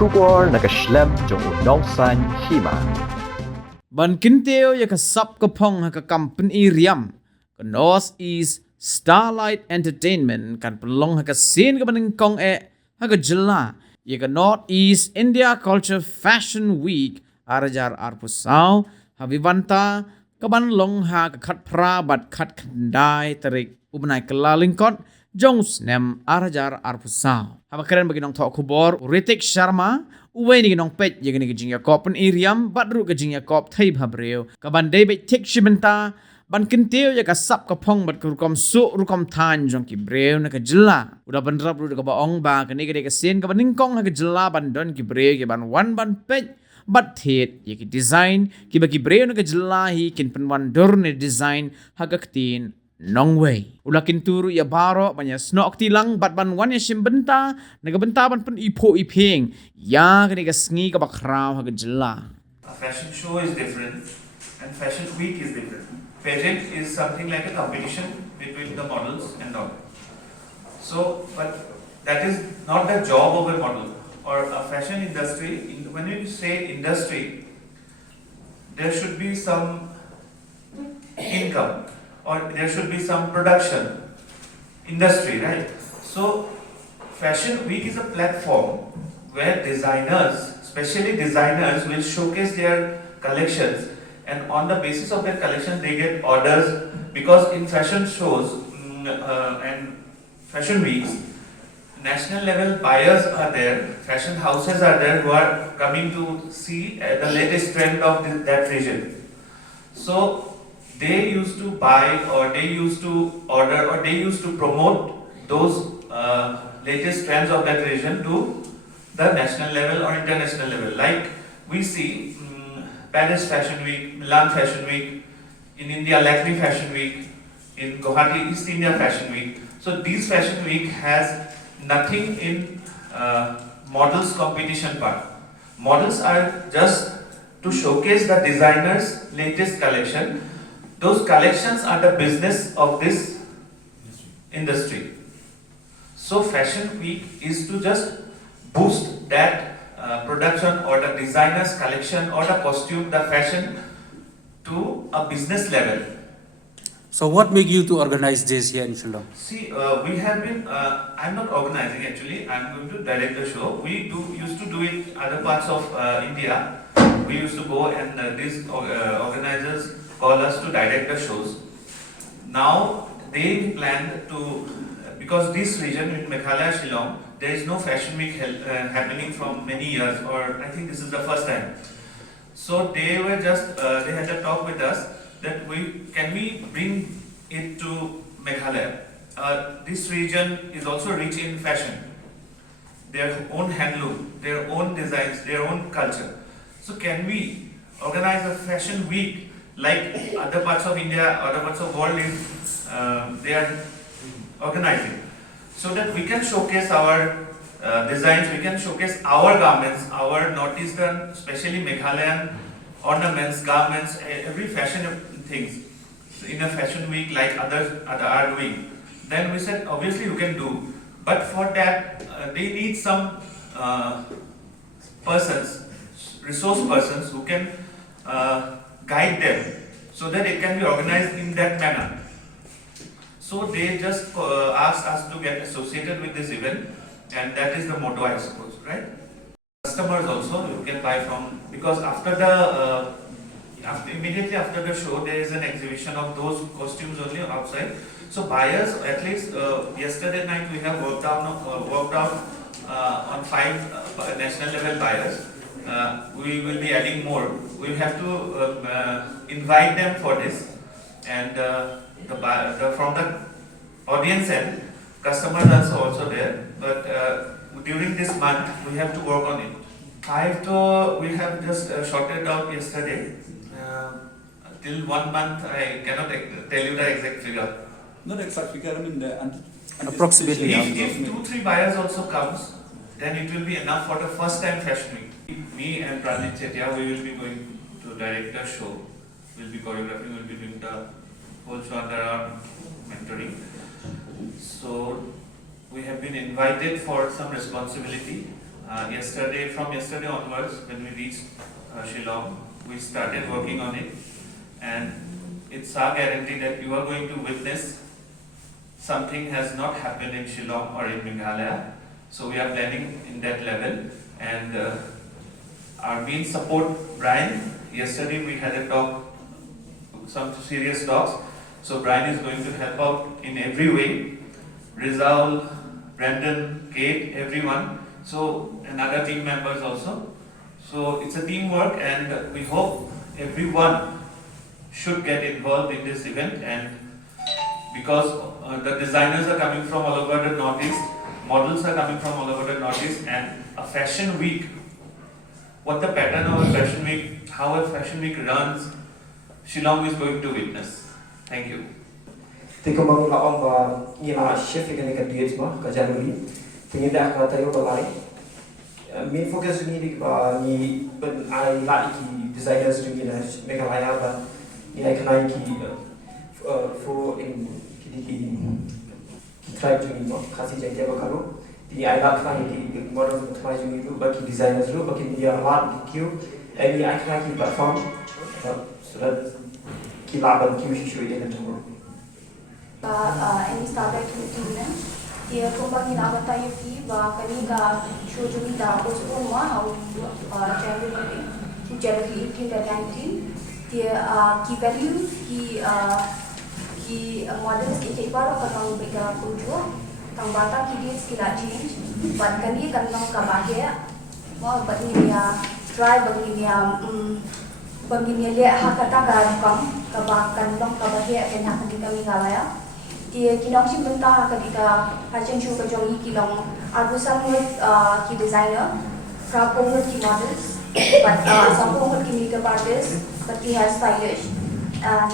Sugar nakaslem jong unongsan hima. Ban kinteo ya ka sap ka pong ha ka kampen iriam. Ka North East Starlight Entertainment kan pelong ha ka sin ka baning kong ha ka jela. Ya ka North East India Culture Fashion Week arajar arpusaw ha vivanta ka banlong ha ka khat pra bat khat kandai tarik ubnai kelalingkot jong snem arajar arpusaw. Haba keren bagi nong tok kubor Ritik Sharma uwe ni nong pet ye ni jing yakop pen iriam badru ka jing yakop thai bhabreu ka ban dei be tik shibenta ban kinteo ya ka sap ka phong bat rukom su rukom than jong ki breu na ka jilla udah ban rap ru ka baong ba ka ni ka sen ka ban ningkong ha ka jilla ban don ki breu ki ban wan ban pet bat thet ye ki design ki ba ki breu na ka jilla hi kin pen wan dor ne design ha ka ktin nong way. Ulakin turu ya baro banya snok tilang bat ban wan ya shimbenta naga benta ban pen ipo iping ya kani ka sngi ka bakraw ha jela. A fashion show is different and fashion week is different. Pageant is something like a competition between the models and all. So, but that is not the job of a model or a fashion industry. When you say industry, there should be some income or there should be some production industry, right? So fashion week is a platform where designers, especially designers, will showcase their collections, and on the basis of their collections they get orders, because in fashion shows and fashion weeks, national level buyers are there, fashion houses are there who are coming to see the latest trend of that region. So they used to buy or they used to order or they used to promote those latest trends of that region to the national level or international level. Like we see Paris Fashion Week, Milan Fashion Week, in India Lakme Fashion Week, in Guwahati East India Fashion Week. So these Fashion Week has nothing in models competition part. Models are just to showcase the designer's latest collection. Those collections are the business of this industry. So fashion week is to just boost that production or the designer's collection or the costume, the fashion to a business level. So what make you to organize this here in Shillong? See, we have been, I'm not organizing actually, I'm going to direct the show. We used to do it other parts of India. We used to go and these organizers call us to direct the shows. Now they plan to, because this region in Meghalaya, Shillong, there is no fashion week happening from many years, or I think this is the first time. So they were just, they had a talk with us that can we bring it to Meghalaya. This region is also rich in fashion, their own handloom, their own designs, their own culture. So can we organize a fashion week like other parts of India, other parts of the world they are organizing, so that we can showcase our designs, we can showcase our garments, our northeastern, especially Meghalayan ornaments, garments, every fashion things in a fashion week like others are doing. Then we said obviously you can do, but for that they need some persons, resource persons who can guide them so that it can be organized in that manner. So they just asked us to get associated with this event, and that is the motto, I suppose, right? Customers also you can buy from, because after the immediately after the show there is an exhibition of those costumes only outside. So buyers, at least yesterday night we have worked out on 5 national level buyers. We will be adding more. We have to invite them for this, and from the audience end, customers are also there. But during this month, we have to work on it. We have just sorted out yesterday. Till 1 month, I cannot tell you the exact figure. Not exact figure, I mean Approximately. If 2-3 buyers also comes, then it will be enough for the first time fashion week. Me and Pranit Chetia, we will be going to direct the show. We'll be choreographing, we'll be doing the whole show under our mentoring. So we have been invited for some responsibility From yesterday onwards, when we reached Shillong, we started working on it, and it's our guarantee that you are going to witness something has not happened in Shillong or in Meghalaya. So we are planning in that level, and our main support, Brian. Yesterday we had a talk, some serious talks. So Brian is going to help out in every way. Rizal, Brandon, Kate, everyone. So, and other team members also. So it's a teamwork, and we hope everyone should get involved in this event. And because the designers are coming from all over the Northeast, models are coming from all over the Northeast, and a fashion week, what the pattern of a fashion week, how a fashion week runs, Shillong is going to witness. Thank you. Thì công bằng là ông và như là chef cái diet mà cái January thì như đã có tayo ba lại main focus ni di ni ben ai lại ki designers ni na Meghalaya ba ni ai kanai ki for in ki tribe ni no khasi jai ba karo thì ai lại kanai ki models của thay ni lu ba ki designers lu ba ki media lot ki ai ai kanai ki platform so that ki la ban ki show in tomorrow. Ini started with them. Dia kembali nak bertanya fi, bah kami ka show jumi dah aku semua January 18 dan 19. Dia key value, key models itu baru kalau mereka kunjung, kang bata key dia skill change. But kami kan nang kabahaya, mau bagi dia try bagi dia hak kata kan kabakan nang kabahaya dan hak kami galaya. Dia kinong si benta ketika fashion show kejong kilong arbusang ki designer, frapong ki models, but sampung ki makeup artist, but ki hair stylist and